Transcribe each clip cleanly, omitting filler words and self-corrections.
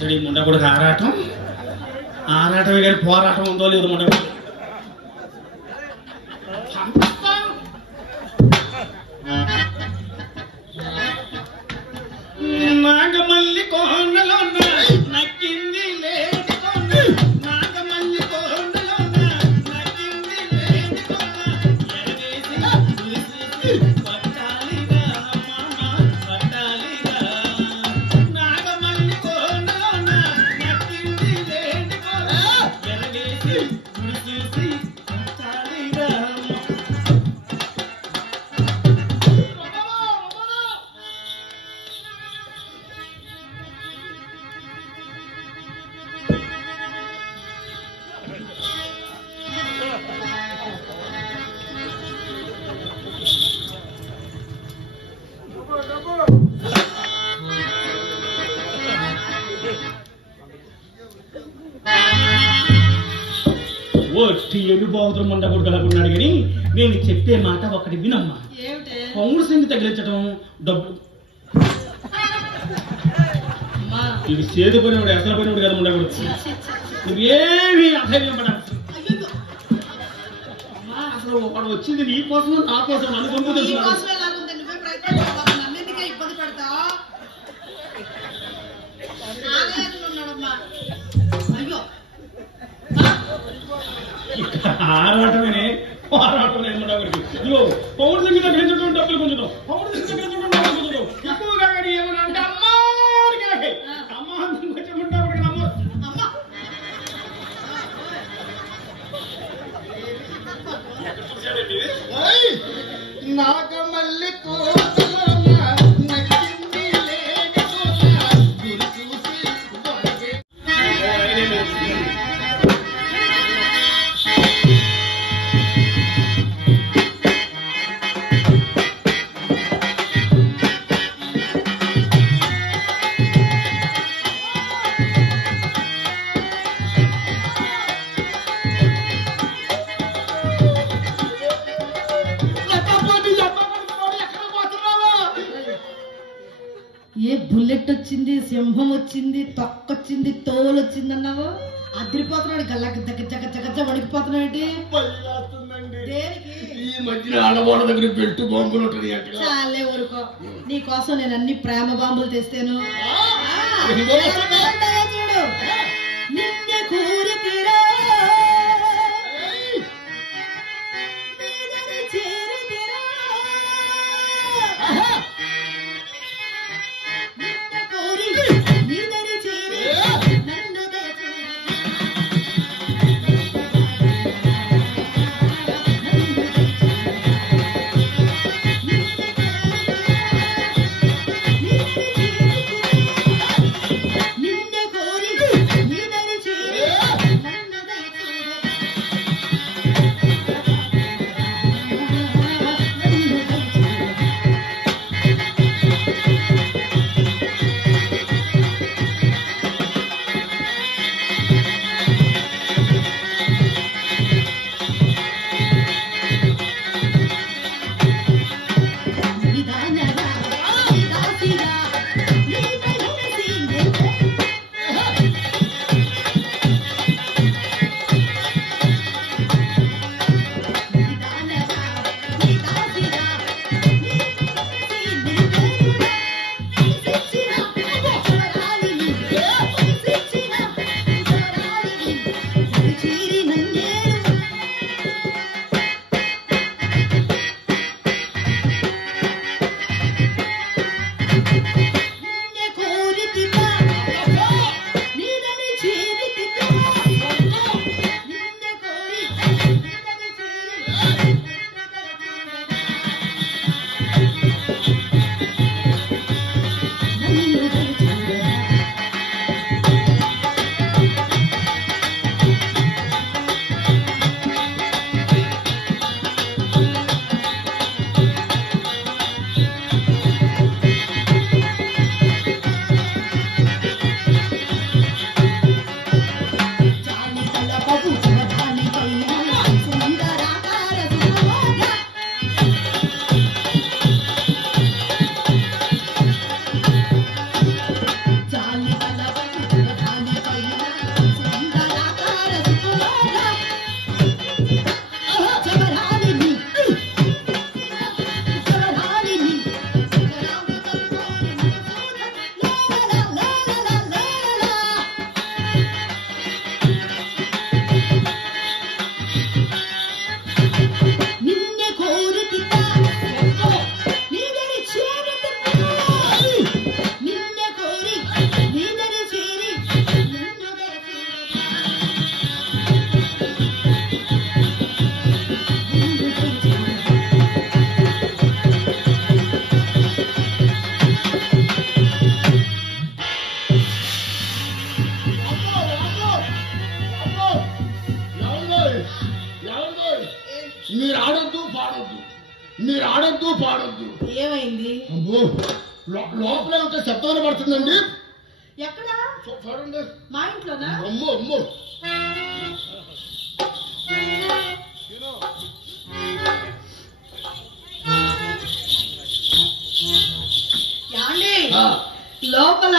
సరే ముండ కూడా ఆరాటం ఆరాటమే కానీ పోరాటం ఉందో లేదు ముండ నాగమల్లి కోనలో నక్కింది లేని కోన నాగమల్లి కోనలో నక్కింది లేని కోన ఎరగేసి పట్టాలిగా మామ పట్టాలిగా నాగమల్లి కోనలో నక్కింది లేని కోన ఎరగేసి చూసి పట్టాలిగా ఎడుబావుతులు మండ కొడుకలాగున్నాడు కానీ నేను చెప్పే మాట ఒకటి వినమ్మా. పౌరు సింగ్ తగిలించడం డబ్బు ఇది సేదు పనివాడు అసలు పనివాడు కదా ముండ కొడుకు నువ్వేమి అసహ్యపడ అసలు వాడు వచ్చింది నీ కోసం నా కోసం నన్ను గొంతు తెలుసు ఆరాటమే పోరాటం ఇదిగో పౌరు సంగీత పెంచడం డబ్బులు కొంచెం పౌరు సంగీత పెంచడం డబ్బులు కొంచెం ఎక్కువగా కానీ ఏమన్నా అంటే అమ్మా అమ్మ వచ్చేమంటారు నాగమల్లి ఏ బుల్లెట్ వచ్చింది, సింహం వచ్చింది, తొక్కొచ్చింది, తోలు వచ్చింది అన్నావు. అదిరిపోతున్నాడు గల్లకి దగ్గర వణికిపోతున్నాడు. దేనికి ఈ మధ్యన ఆడవాళ్ళ దగ్గర పెట్టు బాంబులు ఉంటుంది. చాలే ఊరుకో, నీ కోసం నేను అన్ని ప్రేమ బాంబులు తెస్తాను. చూడు నిన్నే కోరితిరా మీరు ఆడొద్దు పాడొద్దు, మీరు ఆడొద్దు పాడొద్దు. ఏమైంది? అమ్మో లోపల ఉంటే శబ్దం పడుతుందండి. ఎక్కడ? చూడండి. మా ఇంట్లోనా? అమ్మో అమ్మో. లోపల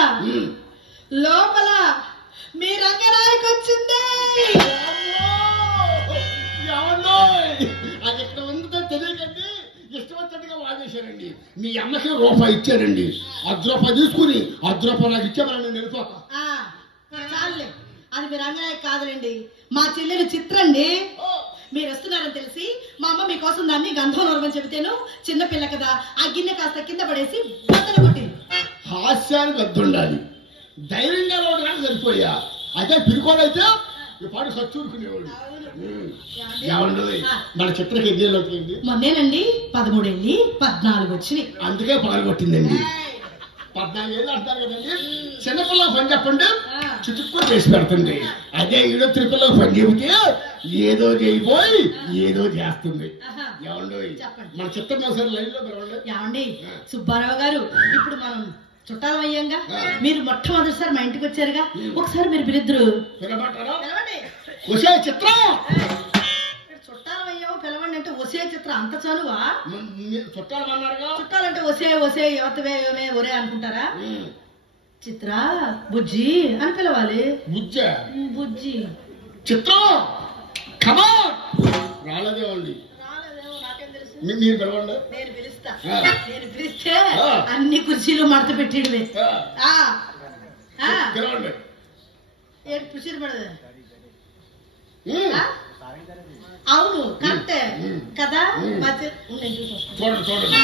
లోపల మీ రంగరాయికి వచ్చింది. అది ఎక్కడ ఉందో తెలియకండి, ఇష్టం వచ్చినట్టుగా వాడేశారండి. మీ అమ్మకి రూపాయి ఇచ్చారండి, ₹10 తీసుకుని ₹10 నాకు ఇచ్చామని నేను వెళ్ళిపోతా. చాలే, అది మీ రంగరాయి కాదులేండి, మా చెల్లెలు చిత్రండి. మీరు వస్తున్నారని తెలిసి మా అమ్మ మీకోసం దాన్ని గంధం నోరమని చెబితేను చిన్నపిల్ల కదా ఆ గిన్నె కాస్త కింద పడేసి బద్దలు కొట్టింది. హాస్యానికి వద్దుండాలి, ధైర్యంగా ఉండడానికి సరిపోయా. అదే పిరుకోడైతే ఈ పాటు సచ్చూరుకునేవాడు. ఏమండదు మన చిత్రకి ఎన్నేళ్ళు అవుతుంది? మొన్నేనండి 13 వెళ్ళి 14 వచ్చినాయి. అందుకే పాల్గొట్టిందండి. 14 ఏళ్ళు అంటారు కదండి. చిన్నపిల్ల పని చెప్పండి చితుక్కుని చేసి పెడుతుంది. అదే ఈడో తిరుపతిలో పని చెబితే ఏదో చేయిపోయి ఏదో చేస్తుంది. ఏమండి మన చిత్రం ఒకసారి లైన్ లో పిలవండి. ఏమండి సుబ్బారావు గారు, ఇప్పుడు మనం చుట్టాలం అయ్యాంగా, మీరు మొట్టమొదటిసారి మా ఇంటికి వచ్చారుగా, ఒకసారి మీరు పిలిద్దరు పిలవమంటారా? వచ్చే చిత్రం చుట్టాలం అయ్యావు పిలవండి అంటే వచ్చే చిత్రం అంత చనువా? చుట్టాలు అన్నారుగా, చుట్టాలంటే వసే వసే యువతవే ఒరే అనుకుంటారా? చిత్ర బుజ్జి అని పిలవాలి. బుజ్జి చిత్రం కమాన్ రాలేదేమండి? మీరు పిలవండి. నేను పిలుస్తా. నేను పిలిస్తే అన్ని కుర్చీలు మడత పెట్టిడవే. పిలవండి. ఏంటి కుర్చీలు పడదు? అవును కరెక్టే కదా. చూడండి చూడండి.